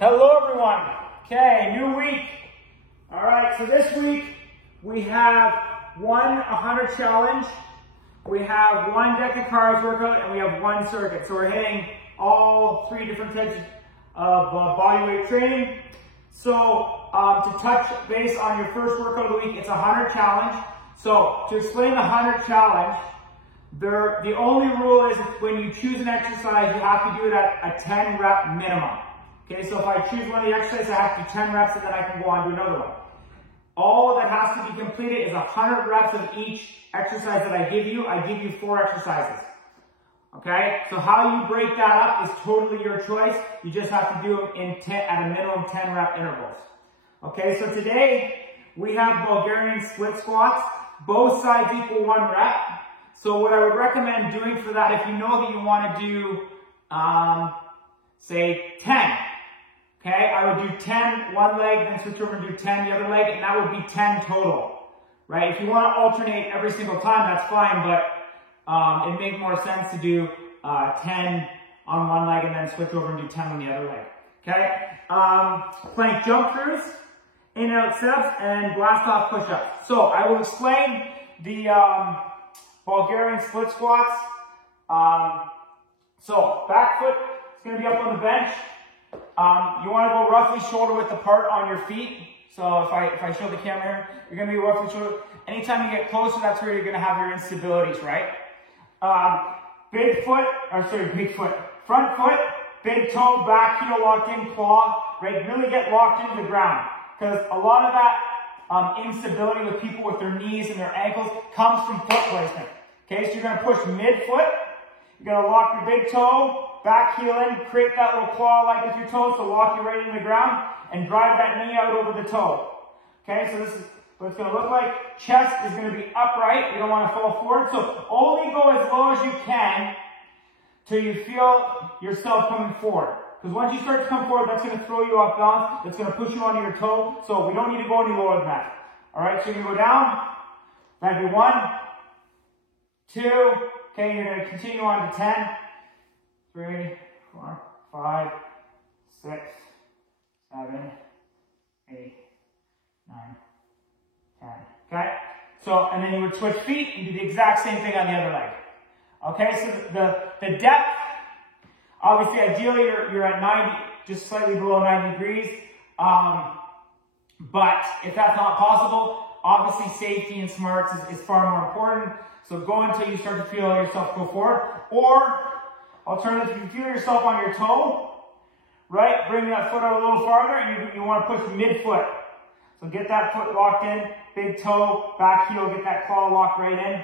Hello everyone. Okay, new week. All right, so this week we have one 100 challenge, we have one deck of cards workout, and we have one circuit. So we're hitting all three different types of body weight training. So to touch base on your first workout of the week, it's a 100 challenge. So to explain the 100 challenge, the only rule is when you choose an exercise, you have to do it at a 10 rep minimum. Okay, so if I choose one of the exercises, I have to do 10 reps and then I can go on to another one. All that has to be completed is 100 reps of each exercise that I give you. I give you 4 exercises. Okay, so how you break that up is totally your choice. You just have to do them at a minimum 10 rep intervals. Okay, so today we have Bulgarian split squats. Both sides equal 1 rep. So what I would recommend doing for that, if you know that you want to do, say 10. Okay, I would do 10 one leg, then switch over and do 10 the other leg, and that would be 10 total, right? If you want to alternate every single time, that's fine, but it makes more sense to do 10 on one leg and then switch over and do 10 on the other leg, okay? Plank jump throughs, in and out sit-ups, and blast off push-ups. So I will explain the Bulgarian split squats. So back foot is going to be up on the bench. You want to go roughly shoulder width apart on your feet. So if I show the camera here, you're going to be roughly shoulder. Anytime you get closer, that's where you're going to have your instabilities, right? Front foot, big toe, back heel locked in, claw, right? Really get locked into the ground. Because a lot of that instability with people with their knees and their ankles comes from foot placement. Okay, so you're going to push mid-foot. You're going to lock your big toe, back heel in, create that little claw like with your toe, so lock you right in the ground, and drive that knee out over the toe. Okay, so this is what it's going to look like. Chest is going to be upright. You don't want to fall forward, so only go as low as you can till you feel yourself coming forward. Because once you start to come forward, that's going to throw you off balance. That's going to push you onto your toe, so we don't need to go any lower than that. All right, so you're going to go down. That'd be 1, 2. Okay, you're going to continue on to 10, 3, 4, 5, 6, 7, 8, 9, 10. Okay? So, and then you would switch feet and do the exact same thing on the other leg. Okay, so the depth, obviously ideally you're at 90, just slightly below 90 degrees. But if that's not possible, obviously safety and smarts is far more important. So go until you start to feel yourself go forward. Or, alternatively, if you feel yourself on your toe, right, bring that foot out a little farther, and you want to push mid-foot. So get that foot locked in, big toe, back heel, get that claw locked right in.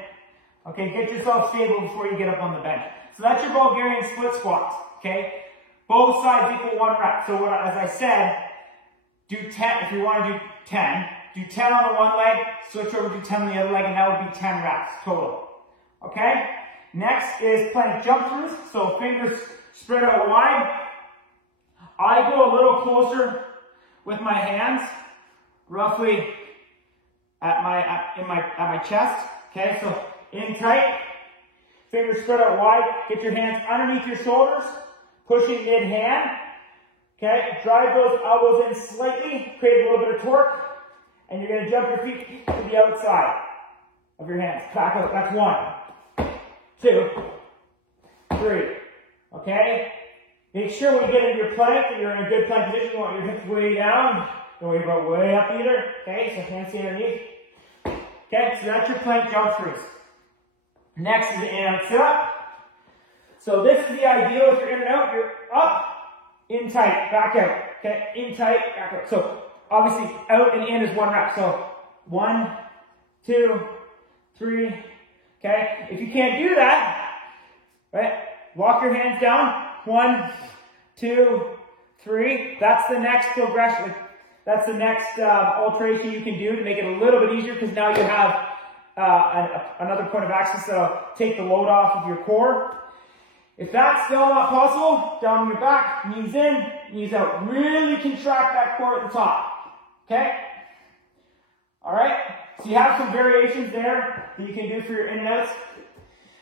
Okay, get yourself stable before you get up on the bench. So that's your Bulgarian split squats, okay? Both sides equal 1 rep. So as I said, do 10, if you want to do 10, do 10 on the one leg, switch over to 10 on the other leg, and that would be 10 reps total. Okay? Next is plank jump throughs. So fingers spread out wide. I go a little closer with my hands, roughly at my chest. Okay? So in tight, fingers spread out wide. Get your hands underneath your shoulders, pushing mid-hand. Okay? Drive those elbows in slightly, create a little bit of torque. And you're going to jump your feet to the outside of your hands. Back out. That's 1, 2, 3. Okay? Make sure when you get into your plank that you're in a good plank position. You want your hips way down. Don't worry about way up either. Okay? So hands stay underneath. Okay? So that's your plank jump throughs. Next is the in and out sit up. So this is the ideal. If you're in and out, you're up, in tight, back out. Okay? In tight, back out. So obviously, out and in is 1 rep. So 1, 2, 3. Okay? If you can't do that, right, walk your hands down. 1, 2, 3. That's the next progression. That's the next alteration you can do to make it a little bit easier, because now you have another point of access that'll take the load off of your core. If that's still not possible, down on your back, knees in, knees out. Really contract that core at the top. Okay? Alright? So you have some variations there that you can do for your in and outs.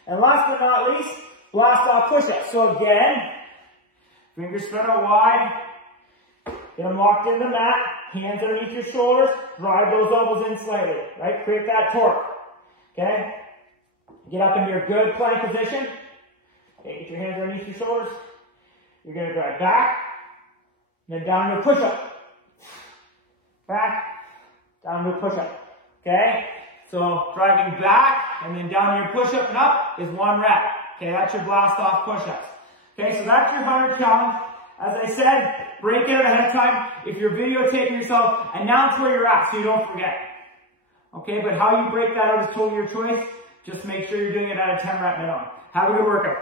And last but not least, blast off push-ups. So again, fingers spread out wide, Get them locked in the mat, hands underneath your shoulders, drive those elbows in slightly, right? Create that torque, okay? Get up into your good plank position. Okay, get your hands underneath your shoulders. You're gonna drive back, and then down to a push-up. Back, down to a push-up, okay? So driving back, and then down to your push-up and up is 1 rep. Okay, that's your blast-off push-ups. Okay, so that's your 100 challenge. As I said, break it out ahead of time. If you're videotaping yourself, announce where you're at so you don't forget. Okay, but how you break that out is totally your choice. Just make sure you're doing it at a 10 rep minimum. Have a good workout.